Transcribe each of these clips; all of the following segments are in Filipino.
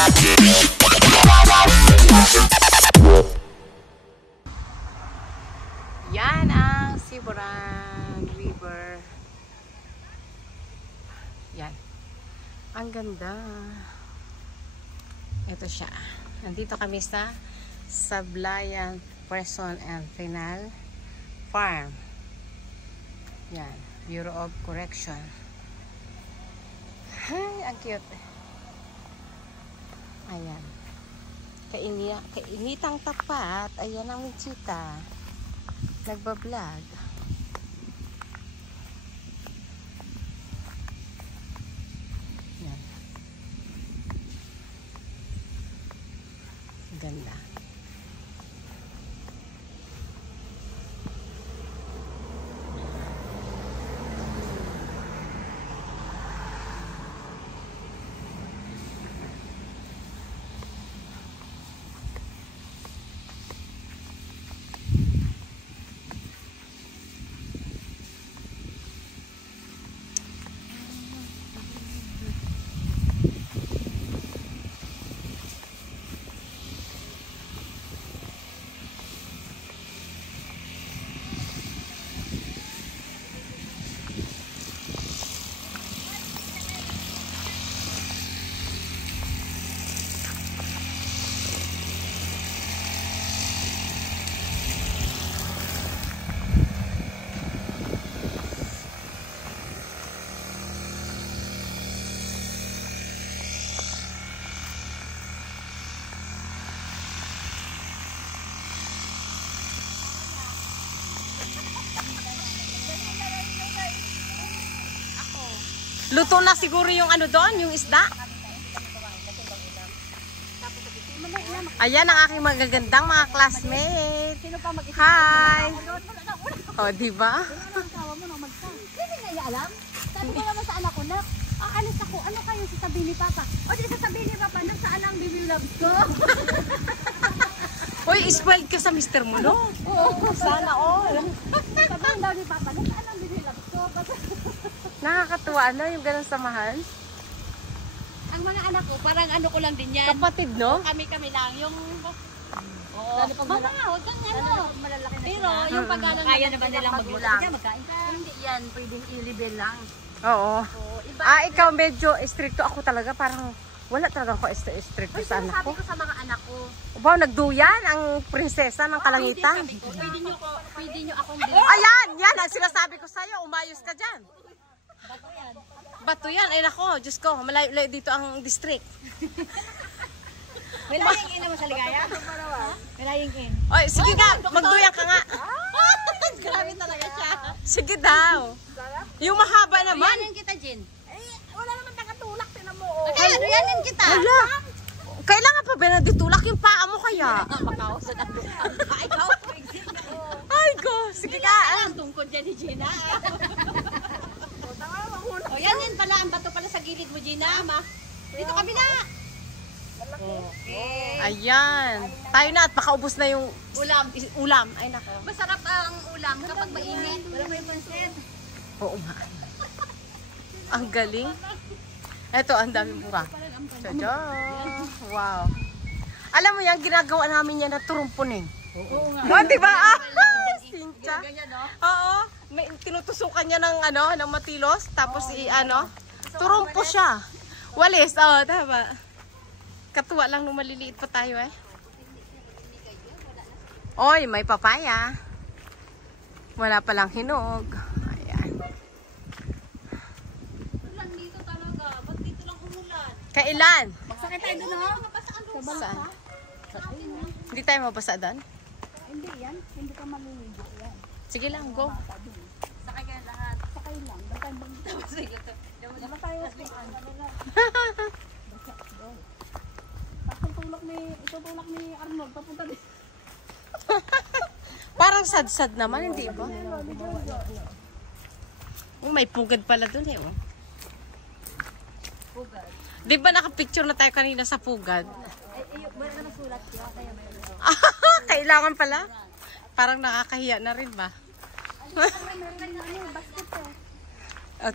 Yan ang Siburan River. Yan. Ang ganda. Ito siya. Nandito kami sa Sablayan Person and Penal Farm. Yan. Bureau of Correction. Ay, ang cute. Ayan. Kainitang tapat. Ayan ang chita. Nagbablog. Yan. Ganda. Luto na siguro yung ano doon, yung isda. Ayan ang aking magagandang mga classmates. Hi! O, diba? Hindi nga alam. Sabi ko naman sa anak ko na, aalis ako. Ano kayo sasabihin ni Papa? O di sasabihin ni Papa, nasaan ang baby loves ko? Uy, spoiled ka sa mister mo, no? Oo. Sana all. Sabihin daw ni Papa, nasaan ang baby loves ko? Nakakatuwa, ano? Yung ganang samahan. Ang mga anak ko, parang ano ko lang din yan. Kapatid, no? Kami lang. Yung... Oo. Mama, huwag kang ano. Pero yung pag-alang kaya naman nilang maglulang. Magkain ka. Hindi yan, pwedeng i-level lang. Oo. Iba, Ikaw medyo stricto. Ako talaga parang wala talaga ako stricto sa anak ko. sabi ko sa mga anak ko. Wow, nagduyan ang prinsesa ng kalangitan. Pwede nyo akong bilhin. Ayan, yan ang sinasabi ko sa'yo. Umayos ka dyan. Bato yan. Bato yan. Ay nako, Diyos ko, malayo dito ang district. May laying in naman sa ligaya? May laying in. Oy, sige nga, magduyan ka nga. Grabe talaga siya. Sige daw. Yung mahaba naman. Yanin kita, Jin. Wala naman nakatulak, tinan mo. Kaya ano yanin kita? Wala. Kailangan pa ba na ditulak yung paa mo kaya? Makaw sa natin. Ikaw. Ay ko, sige ka. Ang tungkod dyan ni Gina. O yanin pala, ang bato pala sa gilid mo, Gina. Dito kami na. Okay. Ayan. Tayo na at baka ubos na yung ulam. Ay nako. Masarap ang ulam kapag mainit. Wala pa yung pansit. Oo nga. Ang galing. Eto, ang daming bunga. Tada! Wow. Alam mo yan, ginagawa namin yan na turumpunin. Oo nga. Oh, diba? Sincha. Ganyan, no? Oo. May tinutusukan niya ng ano, ng matilos, tapos turumpo siya. Walis, tama. Katuwa lang nung maliliit pa tayo eh. Oy, may papaya. Wala palang hinog. Ayan. Ulan dito talaga. Ba't dito lang umulan? Kailan? Magsakay tayo doon, no? Saan? Hindi tayo mabasa doon? Hindi yan, hindi ka maliligo yan. Sige lang, go. Sakay kayo lahat. Sakay lang, basta bang Sige, wala tayo itutulak ni Arnold papunta din. Parang sad-sad naman, hindi ba? Oh, may pugad pala dun eh. Oh. Pugad. Di ba nakapicture na tayo kanina sa pugad? Wala na nasulat yun, kaya may Kailangan pala. Parang nakakahiya na rin ba?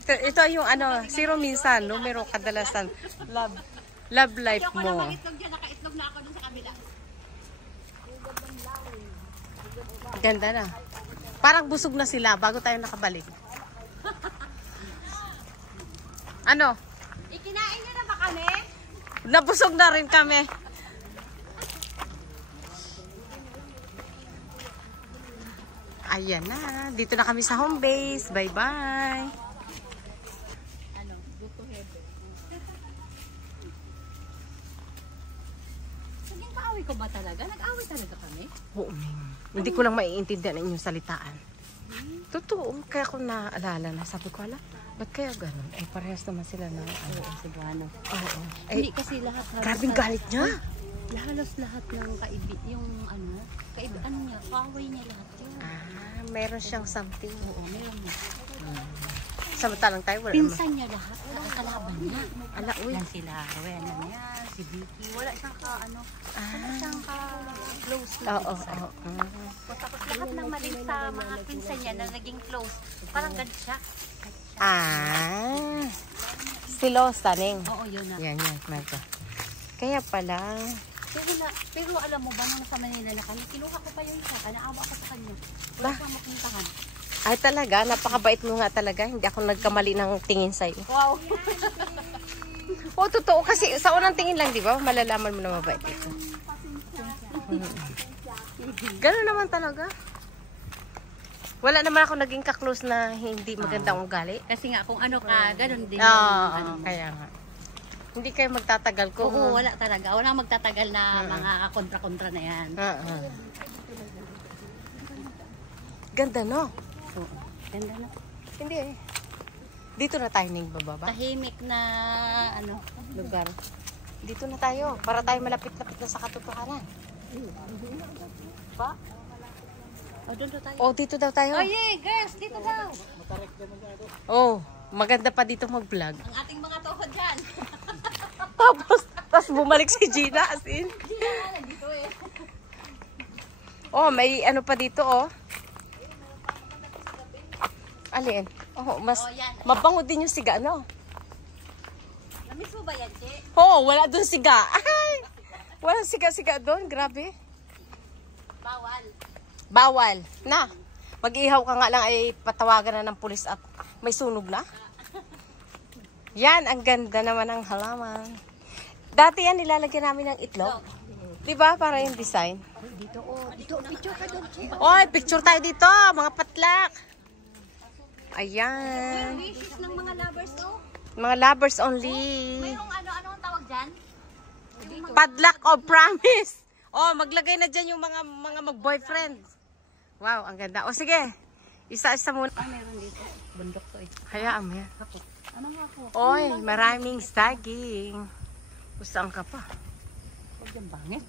Ito yung ano, zero minsan, numero kadalasan. Love. Love life Ayoko na mo. mag-itlog dyan. Naka-itlog na ako dun sa kabila. Ganda na. Parang busog na sila bago tayo nakabalik. Ano? Ikinain niyo na ba kami? Nabusog na rin kami. Ayan na. Dito na kami sa home base. Bye-bye. Ano? Go to heaven. Naging kaaway ko ba talaga? Nag-away talaga kami? Oo, Ming. Hindi ko lang maiintindihan ang inyong salitaan. Totoo. Kaya ko naalala na. Sabi ko, ala, ba't kaya ganun? Eh, parehas naman sila na. Oo, Cebuano. Oo. Hindi Eh, kasi lahat. grabing galit niya. Halos lahat ng yung ano, ano niya, kaaway niya lahat yun. Ah, meron siyang something. Oo, meron niya. Samantalang tayo, wala naman. Pinsan niya lahat, kalaban niya. Ala, uy. Yan sila, Rowena niya, si Vicky. Wala siyang wala siyang close na Oo, pinsan. oo. Tapos lahat ng maling sa mga pinsan niya na naging close, parang ganun siya. Ah, silosa, Ning. Oo, yun na. Yan, Marco. Kaya pala. Pero alam mo ba, nung nasa Manila na kami, kinuha ko pa yung isa, naawa ako sa kanya. Wala Ba? siyang mapuntahan. Ay talaga, napakabait mo nga talaga. Hindi ako nagkamali ng tingin sa'yo. Wow! Oo, totoo. Kasi sa unang tingin lang, di ba? Malalaman mo na mabait ito. Gano'n naman talaga. Wala naman ako naging kaklose na hindi magandang ugali. Kasi nga, kung ano ka, ganun din. Oo, kaya nga. Hindi kayo magtatagal ko. Oo, wala talaga. Wala magtatagal na mga kontra-kontra na yan. Ganda, no? Oo, ganda na. Hindi eh. Dito na tayo ning bababa. Tahimik na lugar. Dito na tayo. Para tayo malapit-lapit na sa katotohanan. Pa? O, doon daw tayo. Oh, dito daw tayo. Oh, yeah, girls, dito daw. Oh, maganda pa dito mag-vlog. Ang ating mga tuhod dyan. Tapos bumalik si Gina as in. Dito eh. Oh, may ano pa dito oh. Alin? Oh, mas Oh, yan. mabango din yung siga, no? Namiss mo ba yan, Che? Oh, wala doon siga. Ay! Walang siga-siga doon, grabe. Bawal. Bawal. Na. Mag-ihaw ka nga lang ay patawagan na ng pulis at may sunog na. Yan, ang ganda naman ng halaman. Dati yan nilalagyan namin ng itlog. 'Di ba? Para yung design. Dito, oh. Dito, picture ka doon, Che. Oy, picture tayo dito, mga patlak. Ayan. Wishes ng mga lovers, oh. Mga lovers only. Mayroong ano ang tawag dyan? Dito. Padlock of promise. Oh, maglagay na dyan yung mga mag-boyfriend. Wow, ang ganda. O sige, isa-isa muna. Meron dito. Bundok to eh. Hayaan mo yan. Ano nga po? Oy, maraming saging. Kusang ka pa. Huwag yung bangit.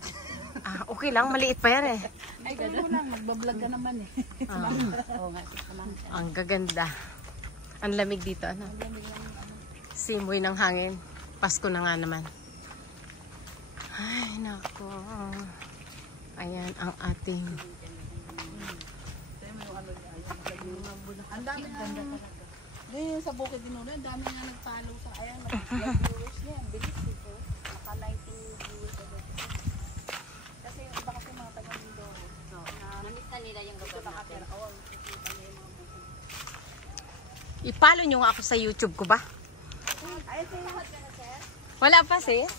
Ah, okay lang, maliit pa yan eh. Ay, gano'n lang. Nagbablog ka naman eh. Ah, Oo nga, sige naman. ang gaganda. Ang lamig dito, ano? Simoy ng hangin. Pasko na nga naman. Ay, nako. Ayan ang ating... Ang dami nga. Ngayon sa Bukid Dinuno, ang dami nga nagpalo sa ayan. Nag-viewers niya. Ang bilis ito. Naka 19 viewers agad. Kasi yung iba kasi mga taga-Mindoro. So, namiss na nila yung lugar natin. Ipalo nyo nga ako sa YouTube ko ba? Ay, sayuhat ka na, sir? Wala pa, sis?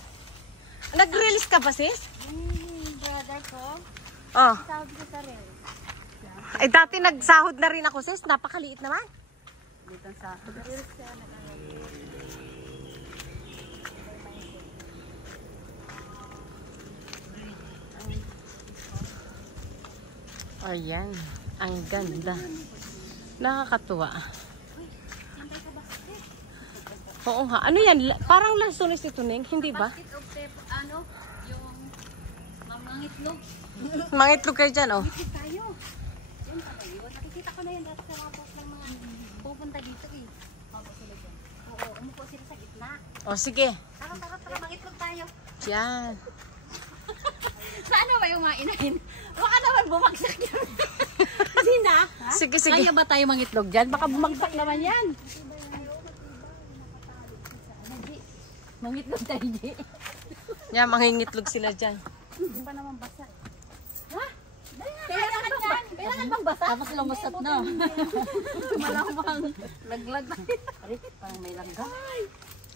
Nag-release ka ba, sis? Yung brother ko, Oh. tawag ko sa rin. Ay, dati nagsahod na rin ako, sis. Napakaliit naman. Dito sa... Ayan. Ang ganda. Nakakatuwa. Oo nga. Ano yan? Parang lansones ito, Neng. Hindi ba? Basket of yung mamangitlog. Mangitlog kayo dyan, oh. Bakit tayo? Yan pala yun. Nakikita ko na yan dati sa mga post ng mga pupunta dito eh. Oo, umupo sila sa gitna. O, sige. Tara, mangitlog tayo. Yan. Saan ba yung mga inahin? Baka naman bumagsak yun. Kasi na, ha? Sige, sige. Kaya ba tayo mangitlog dyan? Baka bumagsak naman yan. Mangitlog tayo, Di. Yan, mangingitlog sila dyan. Hindi pa naman basa. Kailangan bang basa? Tapos lumusot na. Malamang laglag na. Parang may langga.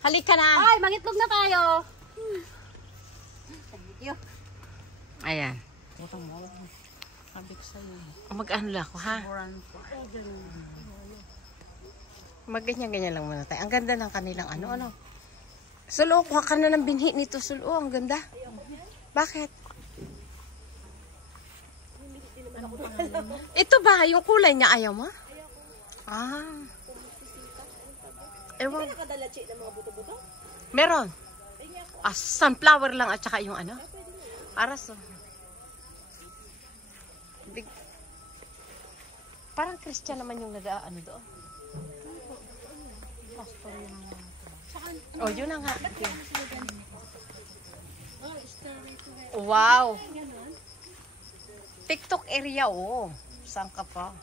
Halika na. Ay, mangitlog na tayo. Ayan. Sabi ko sa'yo. Mag-ano lang ako, ha? Run. Mag-ganyan-ganyan lang muna tayo. Ang ganda ng kanilang ano. Sulo, kuha ka na ng binhi nito. Sulo, ang ganda. Bakit? Ito ba? Yung kulay niya ayaw mo? Ah. Ewan. Meron. Ah, sunflower lang at saka yung ano. Aras. Parang Christian naman yung nag-ano doon. Oh, yun na nga. Wow. TikTok area, oh. Saan ka pa?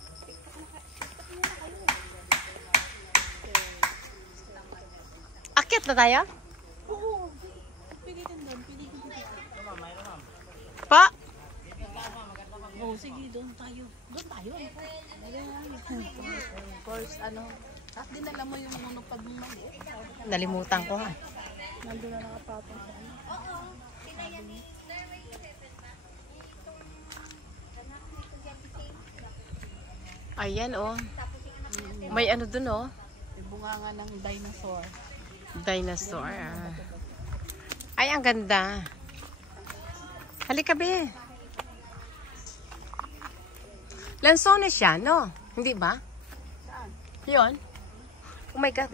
Akit na tayo? Oo. Pili ka doon. Pili ka doon. Pa? Oo, sige. Doon tayo. Doon tayo. Of course, ano. At dinala mo yung monopod mo maliit. Nalimutan ko, ha. Nandun na nakapapang sa ano. Ayan, oh. May ano dun, oh. May bunganga ng dinosaur. Dinosaur. Ah. Ay, ang ganda. Halika, be. Lansones siya, no? Hindi ba? Saan? Yun. Oh my God.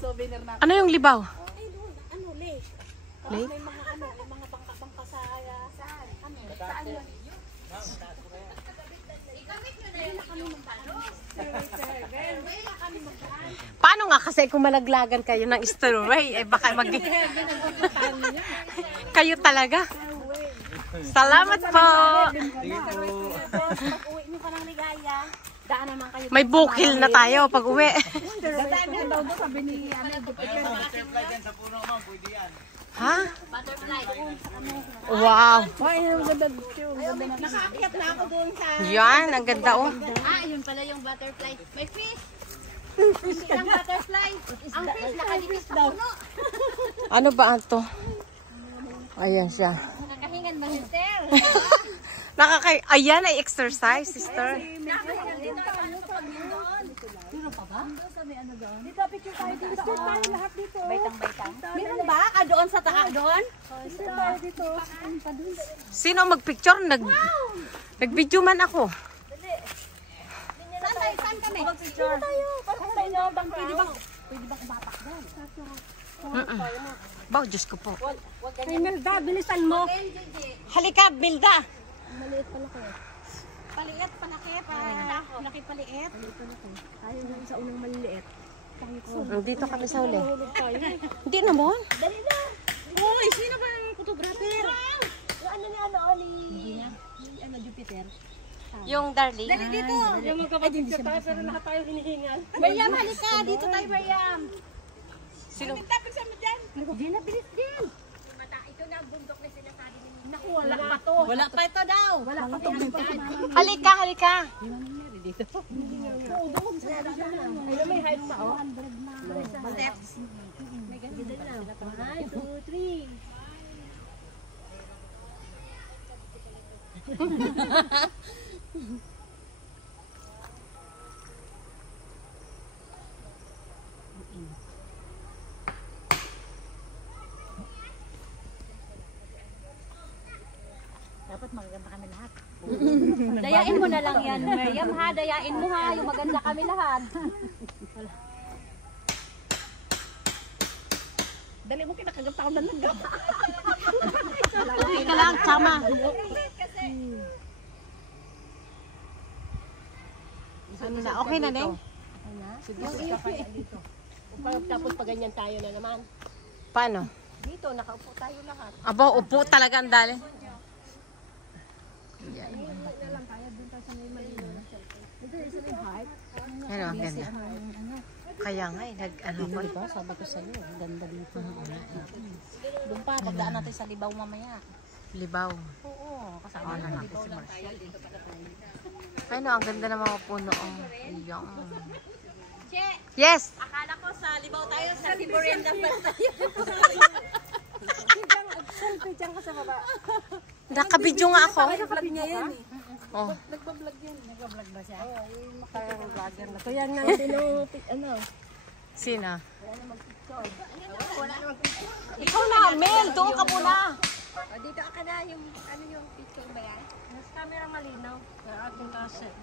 Souvenir na. Ano yung libaw? Ano, lake. Lake? May mga ano, may mga bangka-bangka sa saan? Ano? Saan yun? Paano nga kasi kung malaglagan kayo ng Storeway, eh baka kayo talaga. Salamat po. Pag-uwi niyo pa ng ligaya, daan naman kayo. May bukil na tayo pag uwi. Dadaan niyo daw doon, sabi ni Ha? Butterfly. Wow. Nakaakyat na ako doon sa... Yan, ang ganda, oh. Ah, yun pala yung butterfly. May fish. Fish ang butterfly. Ang fish nakadikit sa puno. Ano ba ito? Ayan siya. Nakakahingan ba, sister? Ayan ay exercise, sister. Baitang-baitang. Meron ba? Ah, doon sa taas doon? Sino magpicture? Nag-video man ako. Saan tayo? Saan kami? Picture tayo. Saan tayo? Pwede bang umapak doon? Baw, Diyos ko po. Ay, Melda, bilisan mo. Halika, Bilda. Maliit pala kayo. Paliit, panakip. Nakipaliit. Ayaw na sa unang maliliit. Dito kami sa uli. Hindi naman. Dali na. Uy, sino ba ang photographer? Yung ano ni ano, ni ano, Jupiter. Yung darling. Dali dito. Yung magkapag-picture tayo pero lahat tayo hinihingal. Mariam, halika. Dito tayo, Mariam. Sino? Tapos sa mo dyan. Hindi na, bilis din. Ito na, bundok na sinasabi ni Nina. Naku, wala pa to. Wala pa ito daw. Wala pa to. Halika, halika. May height pa, oh. Steps. May ganyan na. 1, 2, 3. Dapat magaganda kami lahat. Dayain mo na lang yan, Mariam, ha? Dayain mo, ha? Yung maganda kami lahat. Dali mo kinakaganta ko na lang. Okay ka lang, tama. Ano na, okay na din? Tapos pag ganyan tayo na naman. Paano? Dito, nakaupo tayo lahat. Aba, upo talaga ang dali. Ano, ang ganda. Kaya nga, ano pa. Diba? Sabi ko sa'yo, ganda dito. Doon pa, tagdaan natin sa Libaw mamaya. Libaw. Oo, kasama na natin si Marcial. Ano, ang ganda ng mga puno. Oh. Ayan. Yes! Akala ko sa Libaw tayo, sa Liborenda pa tayo. Selfie dyan ka sa baba. Nakabidyo nga ako. Nag-vlog niya yan eh. Oh. Nagbablog yan. Nag-vlog ba siya? Oo, yung makakang vlogger na. Kaya nang tinupit, ano. Sino? Wala namang picture. Ikaw na, Mel! Doon ka muna! Dito ka na, yung, ano yung picture ba yan? Mas camera malinaw. Sa ating kaset.